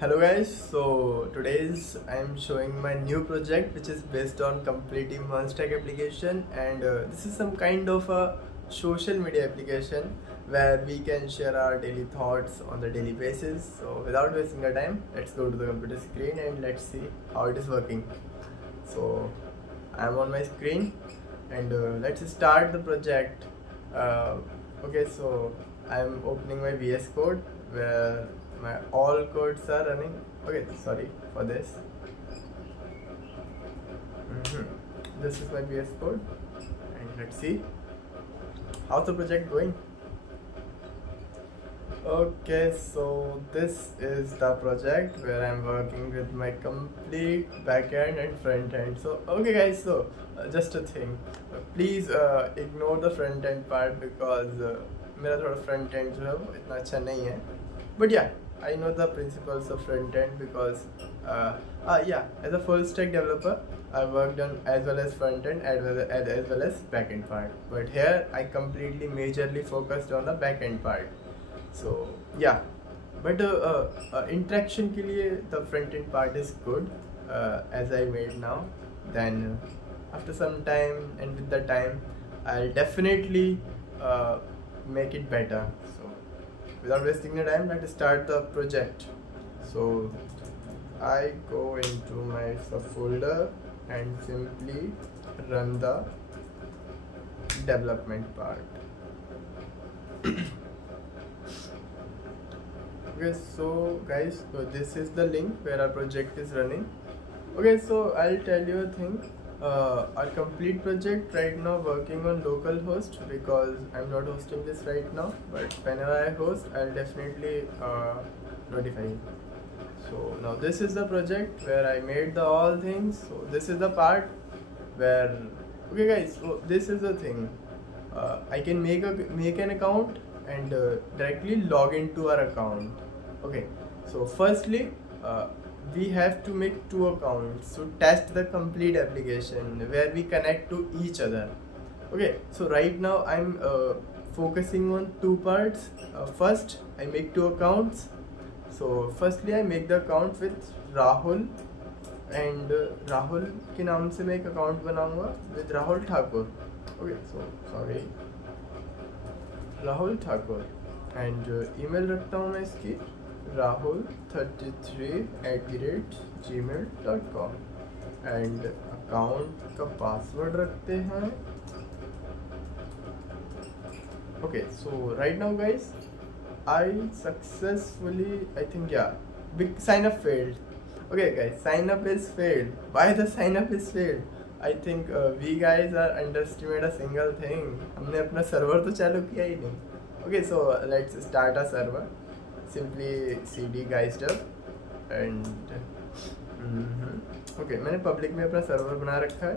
Hello guys, so today's I'm showing my new project which is based on completing Monstack application, and this is some kind of a social media application where we can share our daily thoughts on the daily basis. So without wasting our time, let's go to the computer screen and let's see how it is working. So I'm on my screen and let's start the project. Okay, so I'm opening my VS Code where my all codes are running. Okay, sorry for this. This is my VS Code and let's see how's the project going. Okay, so this is the project where I'm working with my complete backend and front end. So okay guys, so just a thing, please ignore the front end part because मेरा थोड़ा front end जो है वो इतना अच्छा नहीं है. But yeah, I know the principles of front end because as a full stack developer I worked on as well as front end as well as back end part, but here I completely majorly focused on the back end part. So yeah, but interaction के लिए the front end part is good as I made now. Then after some time and with the time I'll definitely make it better. So without wasting the time, let's start the project. So I go into my subfolder and simply run the development part. Okay, so guys, so this is the link where our project is running. Okay, so I'll tell you a thing. Our complete project right now working on localhost because I'm not hosting this right now, but whenever I host I'll definitely notify you. So now this is the project where I made the all things. So this is the part where, okay guys, so this is the thing, I can make an account and directly log into our account. Okay, so firstly we have to make two accounts to test the complete application where we connect to each other. Okay, so right now I'm focusing on two parts. First I make two accounts. So firstly I make the account with Rahul, and Rahul के नाम से मैं एक account बनाऊंगा with Rahul Thakur. Okay, so sorry, Rahul Thakur, and email रखता हूँ मैं इसकी rahul33@gmail.com, and account का password रखते हैं. Okay, so right now guys, I successfully, I think, yeah, big sign up failed. Okay guys, sign up is failed. Why the sign up is failed? I think we guys are underestimate a single thing. हमने अपना server तो चालू किया ही नहीं. Okay, so let's start a server. Simply cd guysdev and okay, मैंने public में अपना server बना रखा है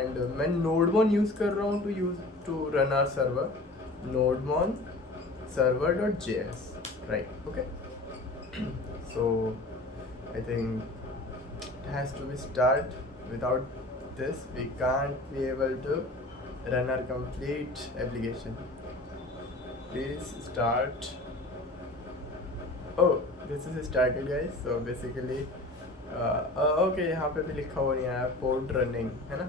and मैं nodemon use कर रहा हूँ to run our server. Nodemon server.js, right? Okay. So I think it has to be start. Without this we can't be able to run our complete application. Please start. Oh, this is started guys. So basically okay, यहाँ पे भी लिखा हुआ नहीं आया code running है ना.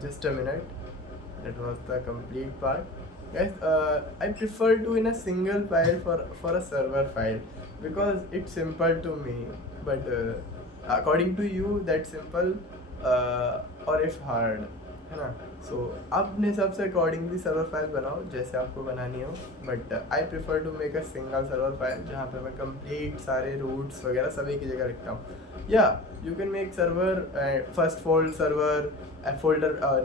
Just a minute, that was the complete part. Guys, I prefer to in a single file for a server file because it's simple to me, but according to you that's simple or if hard है ना. So अपने हिसाब से accordingly server file बनाओ जैसे आपको बनानी हो, but I prefer to make a single server file जहाँ पे मैं complete सारे roots वगैरह सभी की जगह रखता हूँ. Yeah, you can make server first folder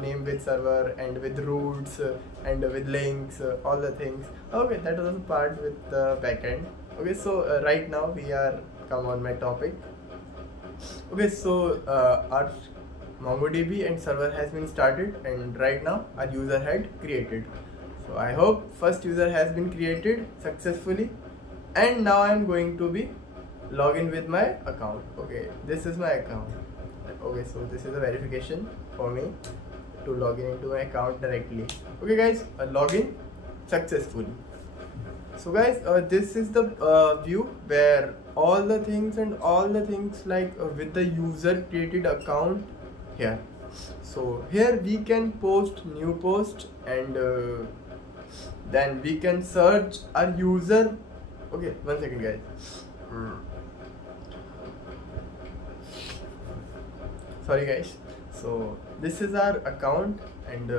name with server and with roots and with links, all the things. Okay, that was the part with the backend. Okay, so right now we are come on my topic. Okay, so our MongoDB and server has been started, and right now our user had created. So I hope first user has been created successfully, and now I'm going to be login with my account. Okay, this is my account. Okay, so this is a verification for me to log in into my account directly. Okay guys, login successfully. So guys, this is the view where all the things like with the user created account here. So here we can post new post, and then we can search our user. Okay, 1 second guys. Sorry guys. So this is our account, and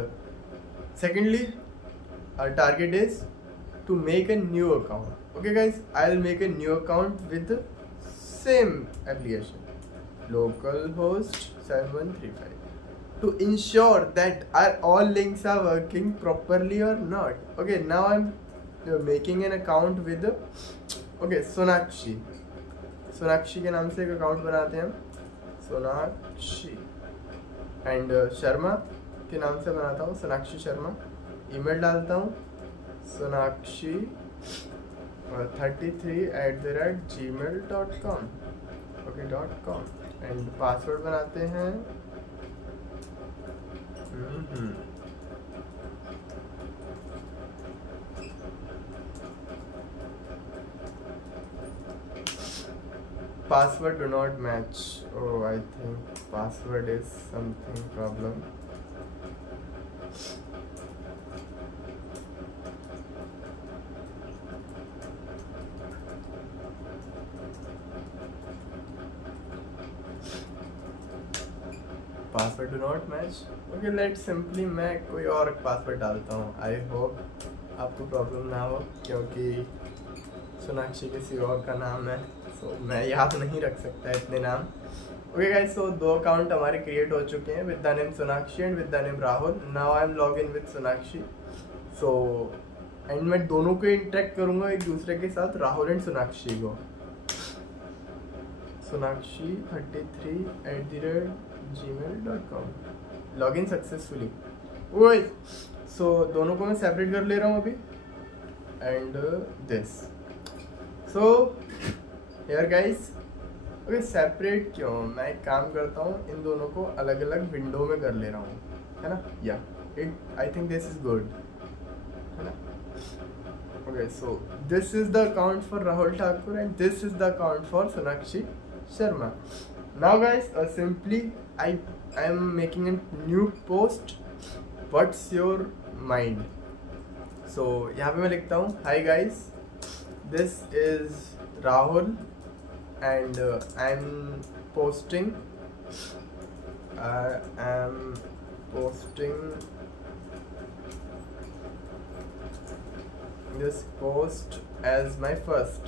secondly our target is to make a new account. Okay guys, I'll make a new account with the same application, localhost 7135, to ensure that our all links are working properly or not. Okay, now I'm making an account with Sonakshi के नाम से एक account बनाते हैं हम, Sonakshi, and Sharma के नाम से बनाता हूँ सोनाक्षी शर्मा। ईमेल डालता हूँ Sonakshi 33@gmail.com, okay .com, and password बनाते हैं password do not match. Oh, I think password is something problem. Password do not match. Okay, let's simply मैं कोई और पासवर्ड डालता हूँ। I hope आपको प्रॉब्लम ना हो, क्योंकि सोनाक्षी किसी और का नाम है, तो मैं याद नहीं रख सकता इतने नाम। ओके गाइस, सो 2 अकाउंट हमारे क्रिएट हो चुके हैं with the name Sonakshi and with the name Rahul. Now I am log in with Sonakshi. So and मैं दोनों को इंटरेक्ट करूंगा एक दूसरे के साथ, राहुल एंड सोनाक्षी को। Sonakshi 33@gmail.com, log in successfully. ओए, सो दोनों को मैं सेपरेट कर ले रहा हूँ अभी, and this. So here guys, okay separate क्यों, मैं एक काम करता हूँ, इन दोनों को अलग अलग विंडो में कर ले रहा हूँ, है ना। या it, I think this is good, है ना। Okay, so this is the account for Rahul Thakur and this is the account for Sonakshi Sharma. Now guys, simply I am making a new post, what's your mind. So यहाँ पे मैं लिखता हूँ, hi guys, this is Rahul and I'm posting this post as my first.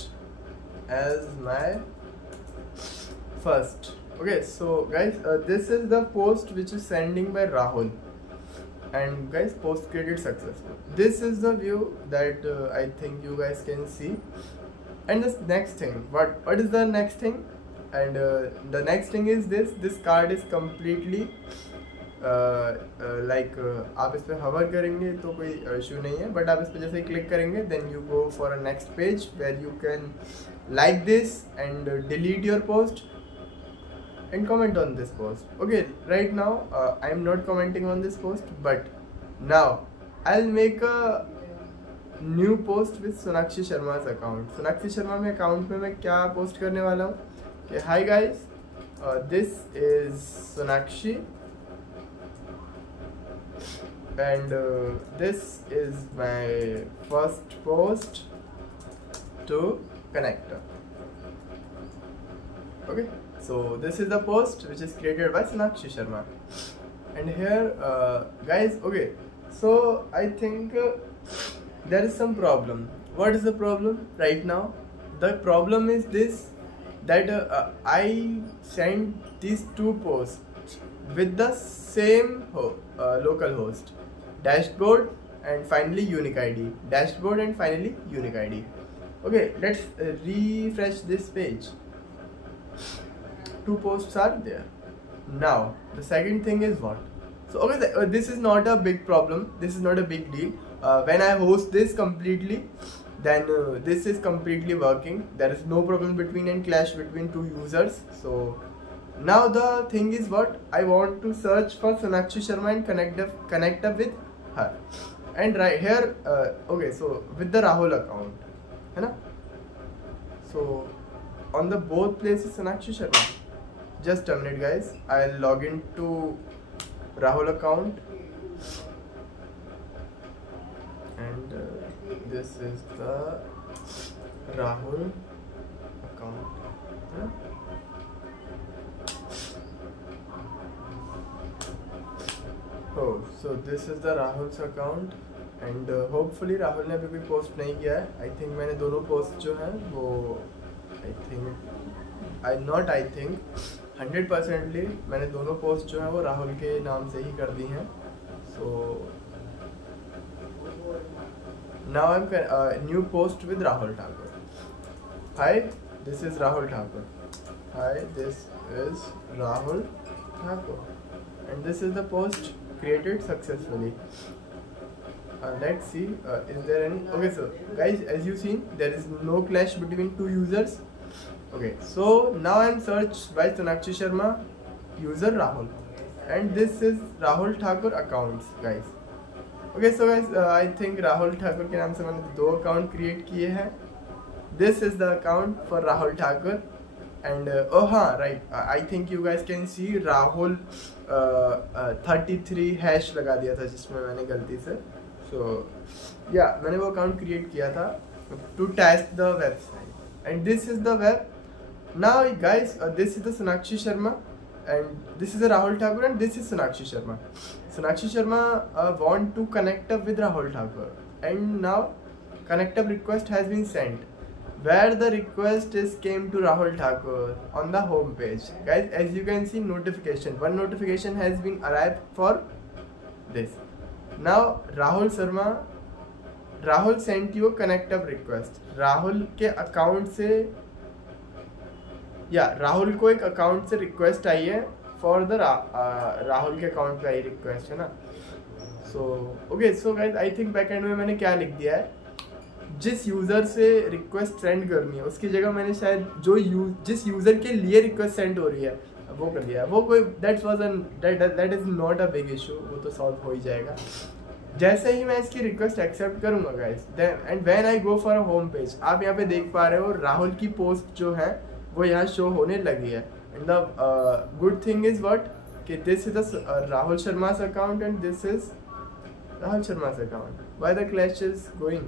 Okay, so guys, this is the post which is sending by Rahul, and guys, post created successful. This is the view that I think you guys can see. And this next thing, what is the next thing? And the next thing is this card is completely like आप इस पे hover करेंगे तो कोई issue नहीं है, but आप इस पे जैसे क्लिक करेंगे then you go for a next page where you can like this and delete your post and comment on this post. Okay, right now I am not commenting on this post, but now I'll make a new post with Sonakshi Sharma's account. Sonakshi Sharma में account में मैं क्या post करने वाला हूँ कि hi guys, this is Sonakshi and this is my first post to connector. Okay, so this is the post which is created by Sonakshi Sharma, and here guys, okay, so I think there is some problem. What is the problem right now? The problem is this, that I sent these 2 posts with the same local host, dashboard and finally unique ID, dashboard and finally unique ID. Okay, let's refresh this page. 2 posts are there. Now the second thing is what? So okay, this is not a big problem, this is not a big deal. When I host this completely, then this is completely working. There is no problem between and clash between 2 users. So now the thing is what? I want to search for Sonakshi Sharma and connect up with her. And right here, okay, so with the Rahul account, है ना? So on the both places Sonakshi Sharma. Just a minute guys, I'll log into Rahul account, and this is the Rahul account. Oh, so this is the Rahul's account, and hopefully Rahul ने अभी कोई post नहीं किया है. I think मैंने दोनों post जो हैं वो I think 100%ly मैंने दोनों पोस्ट जो हैं वो राहुल के नाम से ही कर दी हैं. So now I'm new post with Rahul Thakur. Hi, this is Rahul Thakur. Hi, this is Rahul Thakur, and this is the post created successfully. Let's see, is there any? Okay, so guys, as you seen, there is no clash between two users. Okay, so now I'm searched by Sonakshi Sharma, user Rahul, and this is Rahul Thakur accounts, guys. Okay, so guys, I think Rahul Thakur के नाम से मैंने दो account create किए हैं. This is the account for Rahul Thakur, and oh हाँ, right, I think you guys can see Rahul 33 hash लगा दिया था जिसमें मैंने गलती से. So yeah, मैंने वो अकाउंट क्रिएट किया था to test the website, and this is the web. Now guys, this is the Sonakshi Sharma, and this is the Rahul Thakur, and this is Sonakshi Sharma. Sonakshi Sharma want to connect up with Rahul Thakur, and now connect up request has been sent, where the request is came to Rahul Thakur on the home page. Guys, as you can see, notification, one notification has been arrived for this. Now Rahul sent you a connect up request. Rahul के account से राहुल को एक account से request आई है for the Rahul के account पे I request है ना. So okay, so guys, I think back and में मैंने क्या लिख दिया है, जिस यूज़र से रिक्वेस्ट सेंड करनी है उसकी जगह मैंने शायद जिस यूज़र के लिए रिक्वेस्ट सेंड हो रही है वो कर दिया है. वो कोई that is not a big issue, वो तो सॉल्व हो ही जाएगा. जैसे ही मैं इसकी रिक्वेस्ट एक्सेप्ट करूँगा guys, and when I go for a home page, आप यहाँ पे देख पा रहे हो राहुल की पोस्ट जो है वो यहाँ शो होने लगी है. And the good thing is what कि this is the Rahul Sharma's account and this is Rahul Sharma's account. Why the clash is going?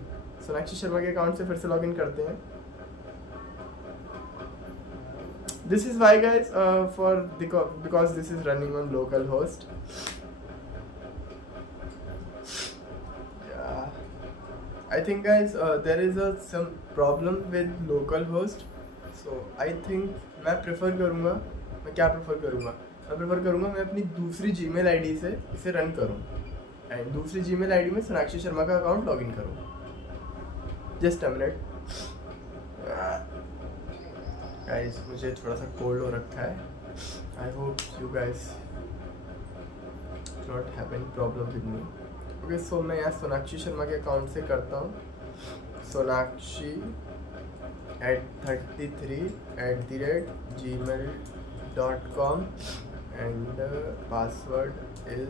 Sonakshi Sharma के अकाउंट से फिर से लॉगिन करते हैं. This is why guys, for because this is running on local host. I think guys, there is some problem with local host, so I think मैं prefer करूँगा, मैं prefer करूँगा मैं अपनी दूसरी जीमेल आईडी से इसे रन करूँ, एंड दूसरी जीमेल आईडी में सोनाक्षी शर्मा का अकाउंट लॉगिन करूँ. जस्ट अ मिनट गाइस, मुझे थोड़ा सा कोल्ड हो रखा है. I hope you guys not have any problem with me. Okay, so मैं यहाँ सोनाक्षी शर्मा के अकाउंट से करता हूँ. Sonakshi @33@gmail.com and password is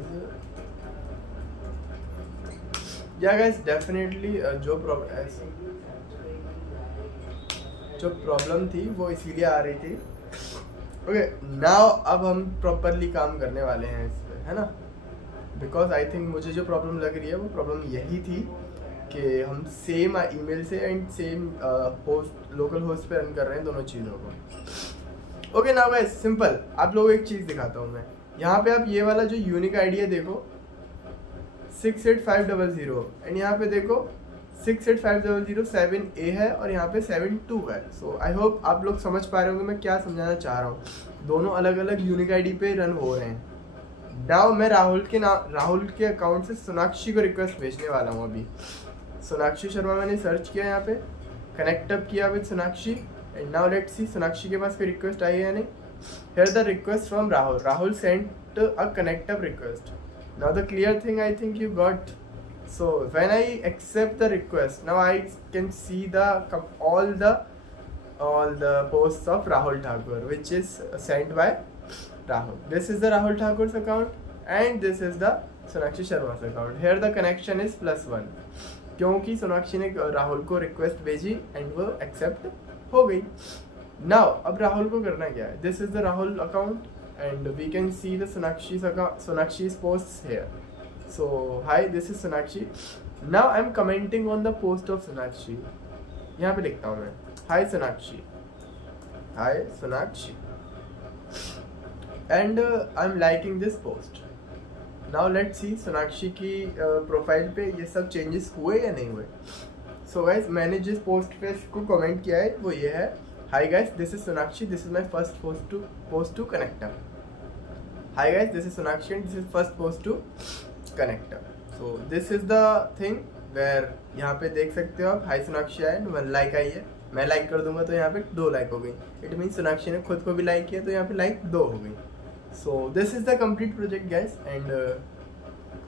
guys. Definitely जो प्रॉब्लम थी वो इसीलिए आ रही थी. ओके, नाउ अब हम प्रॉपरली काम करने वाले हैं इस पे, है ना. बिकॉज आई थिंक मुझे जो प्रॉब्लम लग रही है वो प्रॉब्लम यही थी कि हम सेम ईमेल से एंड सेम लोकल होस्ट पे रन कर रहे हैं दोनों चीज़ों को. ओके, नाउ गाइस, सिंपल आप लोगों को एक चीज़ दिखाता हूँ मैं. यहाँ पे आप ये वाला जो यूनिक आईडी है देखो 68500, एंड यहाँ पे देखो 68500 है और यहाँ पे 72 है. सो आई होप आप लोग समझ पा रहे होंगे मैं क्या समझाना चाह रहा हूँ. दोनों अलग अलग यूनिक आईडी पे रन हो रहे हैं. नाउ मैं राहुल के अकाउंट से सोनाक्षी को रिक्वेस्ट भेजने वाला हूँ. अभी सोनाक्षी शर्मा मैंने सर्च किया, यहाँ पे कनेक्ट अप किया with Sonakshi, and now let's see Sonakshi के पास कोई रिक्वेस्ट आई है या नहीं. Here the request from Rahul sent a connect up request. Now the clear thing I think you got. So when I accept the request, now I can see all the posts of Rahul Thakur which is sent by Rahul. This is the Rahul Thakur's account and this is the Sonakshi Sharma's account. Here the connection is +1 क्योंकि सोनाक्षी ने राहुल को request भेजी and वो accept हो गई. Now अब राहुल को करना क्या है, this is the Rahul account and we can see the Sonakshi's posts here. So hi, this is Sonakshi. Now I'm commenting on the post of Sonakshi. यहाँ पे लिखता हूँ मैं, hi Sonakshi, hi Sonakshi, and I'm liking this post. Now let's see Sonakshi की profile पे ये सब changes हुए या नहीं हुए. सो गाइज मैंने जिस पोस्ट पे इसको कमेंट किया है वो ये है, hi guys this is Sonakshi, this is my first post to connector. Hi guys this is Sonakshi and this is first post to connector. So this is the thing where यहाँ पे देख सकते हो आप, हाई सोनाक्षी आए, 1 लाइक आई है, मैं like कर दूंगा तो यहाँ पे 2 लाइक हो गई. इट मीन सोनाक्षी ने खुद को भी लाइक किया तो यहाँ पे लाइक 2 हो गई. So this is the complete project guys and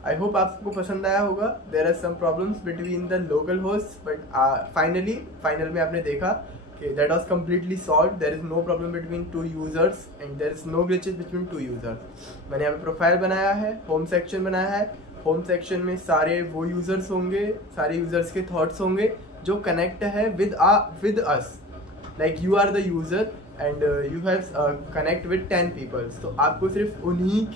I hope आपको पसंद आया होगा. There are some problems between the local host but final में आपने देखा कि that was completely solve. There is no problem between 2 users and there is no glitches between 2 users. मैंने यहाँ पे प्रोफाइल बनाया है, होम सेक्शन बनाया है, होम सेक्शन में सारे वो यूजर्स होंगे, सारे यूजर्स के थॉट्स होंगे जो कनेक्ट है with us. Like you are the user and you have connect with 10 peoples. तो आपको सिर्फ उन्हीं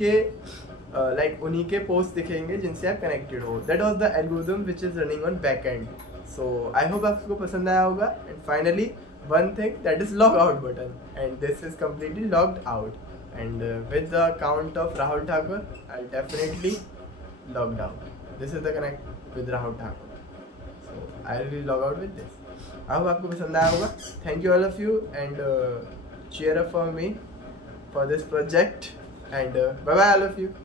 के पोस्ट दिखेंगे जिनसे आप कनेक्टेड हो. That was the algorithm which is running on back and. So I hope आपको पसंद आया होगा. And finally one thing, that is log out button and this is completely logged out. And with the account of Rahul Thakur I definitely logged out. This is the connect with Rahul Thakur. So I will log out with this. I hope आपको पसंद आया होगा. Thank you all of you and cheer up for me for this project and bye bye all of you.